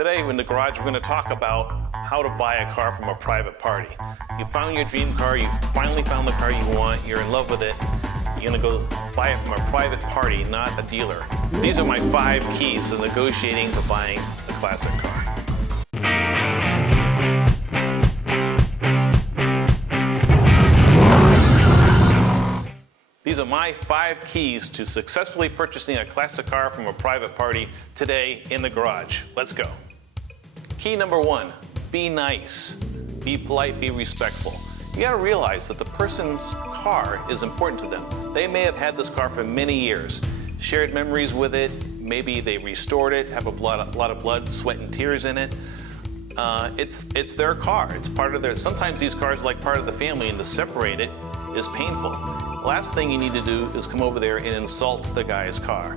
Today in the garage we're going to talk about how to buy a car from a private party. You found your dream car, you finally found the car you want, you're in love with it, you're going to go buy it from a private party, not a dealer. These are my 5 keys to negotiating to buying a classic car. These are my 5 keys to successfully purchasing a classic car from a private party today in the garage. Let's go. Key number 1, be nice. Be polite, be respectful. You gotta realize that the person's car is important to them. They may have had this car for many years, shared memories with it, maybe they restored it, have a lot of blood, sweat, and tears in it. It's their car, it's part of their, sometimes these cars are like part of the family, and to separate it is painful. The last thing you need to do is come over there and insult the guy's car.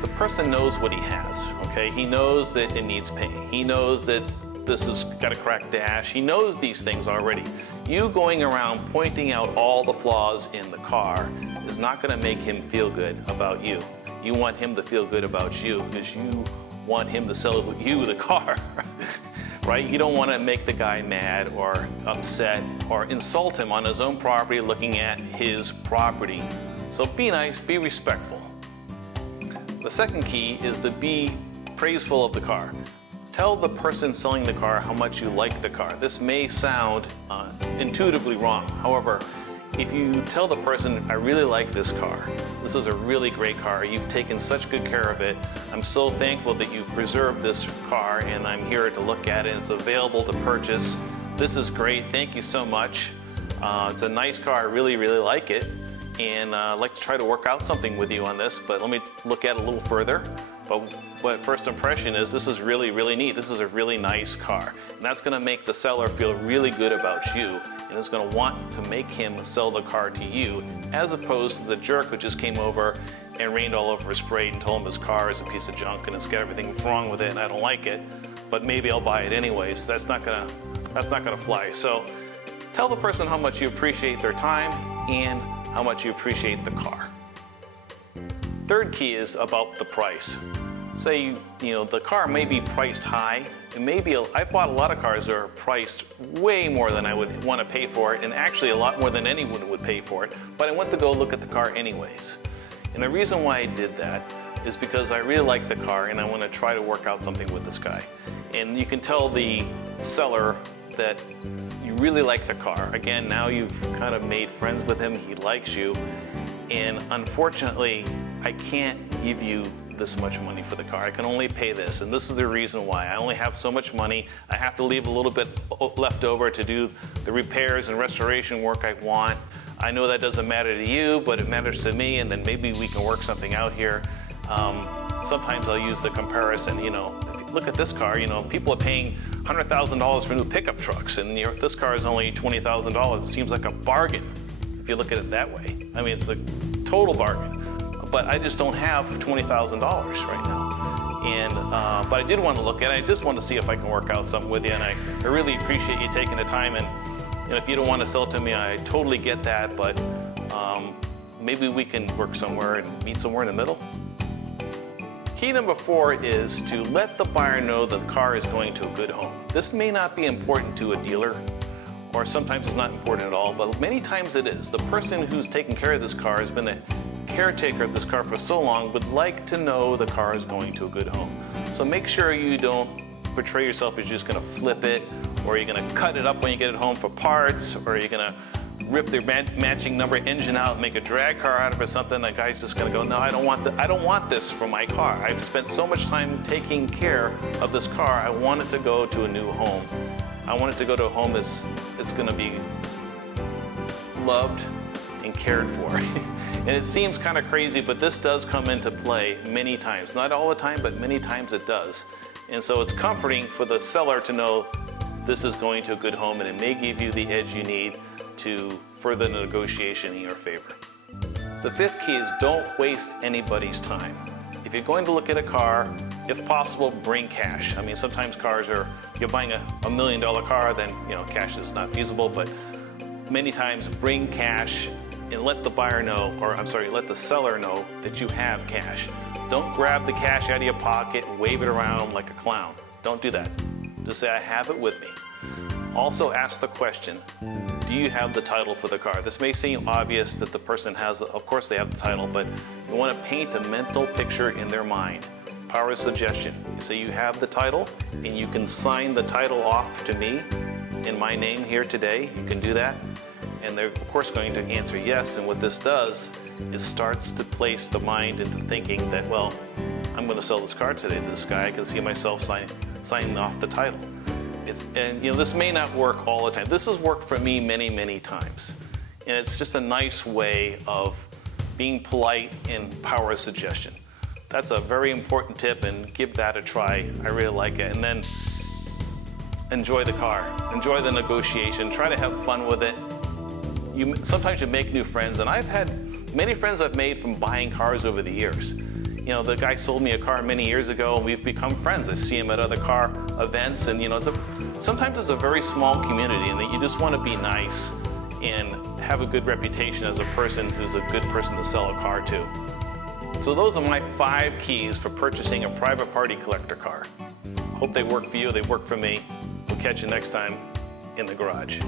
The person knows what he has, okay? He knows that it needs paint. He knows that this has got a cracked dash. He knows these things already. You going around pointing out all the flaws in the car is not gonna make him feel good about you. You want him to feel good about you because you want him to sell you the car, right? You don't wanna make the guy mad or upset or insult him on his own property looking at his property. So be nice, be respectful. The second key is to be praiseful of the car. Tell the person selling the car how much you like the car. This may sound intuitively wrong. However, if you tell the person, I really like this car. This is a really great car. You've taken such good care of it. I'm so thankful that you've preserved this car and I'm here to look at it. It's available to purchase. This is great. Thank you so much. It's a nice car. I really, really like it. And I'd like to try to work out something with you on this, but let me look at it a little further. But first impression is this is really, really neat. This is a really nice car. And that's gonna make the seller feel really good about you, and it's gonna want to make him sell the car to you, as opposed to the jerk who just came over and rained all over his parade and told him his car is a piece of junk and it's got everything wrong with it and I don't like it, but maybe I'll buy it anyways. That's not gonna fly. So tell the person how much you appreciate their time and how much you appreciate the car. Third key is about the price. Say, the car may be priced high. It may be, I bought a lot of cars that are priced way more than I would want to pay for it, and actually a lot more than anyone would pay for it, but I went to go look at the car anyways. And the reason why I did that is because I really like the car and I want to try to work out something with this guy. And you can tell the seller that you really like the car. Again, now you've kind of made friends with him, he likes you, and unfortunately, I can't give you this much money for the car. I can only pay this, and this is the reason why. I only have so much money. I have to leave a little bit left over to do the repairs and restoration work I want. I know that doesn't matter to you, but it matters to me, and then maybe we can work something out here. Sometimes I'll use the comparison, if you look at this car, people are paying $100,000 for new pickup trucks, and this car is only $20,000. It seems like a bargain if you look at it that way. I mean, it's a total bargain. But I just don't have $20,000 right now. And, but I did want to look at it. I just want to see if I can work out something with you. And I really appreciate you taking the time. And if you don't want to sell it to me, I totally get that. But maybe we can work somewhere and meet somewhere in the middle. Key number 4 is to let the buyer know that the car is going to a good home. This may not be important to a dealer, or sometimes it's not important at all, but many times it is. The person who's taking care of this car has been a caretaker of this car for so long, would like to know the car is going to a good home. So make sure you don't portray yourself as just gonna flip it, or you're gonna cut it up when you get it home for parts, or you're gonna rip their matching number engine out and make a drag car out of it or something. The guy's just gonna go, no, I don't want this for my car. I've spent so much time taking care of this car. I want it to go to a new home. I want it to go to a home that's gonna be loved and cared for. And it seems kind of crazy, but this does come into play many times. Not all the time, but many times it does. And so it's comforting for the seller to know this is going to a good home, and it may give you the edge you need to further the negotiation in your favor. The 5th key is don't waste anybody's time. If you're going to look at a car, if possible, bring cash. I mean, sometimes cars you're buying a $1 million car, then cash is not feasible, but many times bring cash and let the buyer know, or I'm sorry, let the seller know that you have cash. Don't grab the cash out of your pocket and wave it around like a clown. Don't do that. Just say, I have it with me. Also ask the question, do you have the title for the car? This may seem obvious that the person has, of course they have the title, but you want to paint a mental picture in their mind. Power of suggestion. You say you have the title and you can sign the title off to me in my name here today. You can do that. And they're of course going to answer yes. And what this does is starts to place the mind into thinking that, well, I'm going to sell this car today to this guy. I can see myself signing off the title. And this may not work all the time. This has worked for me many, many times. And it's just a nice way of being polite and power of suggestion. That's a very important tip, and give that a try. I really like it. And then enjoy the car. Enjoy the negotiation. Try to have fun with it. Sometimes you make new friends, and I've had many friends I've made from buying cars over the years. The guy sold me a car many years ago, and we've become friends. I see him at other car events, and sometimes it's a very small community, and that you just want to be nice and have a good reputation as a person who's a good person to sell a car to. So those are my 5 keys for purchasing a private party collector car. Hope they work for you. They work for me. We'll catch you next time in the garage.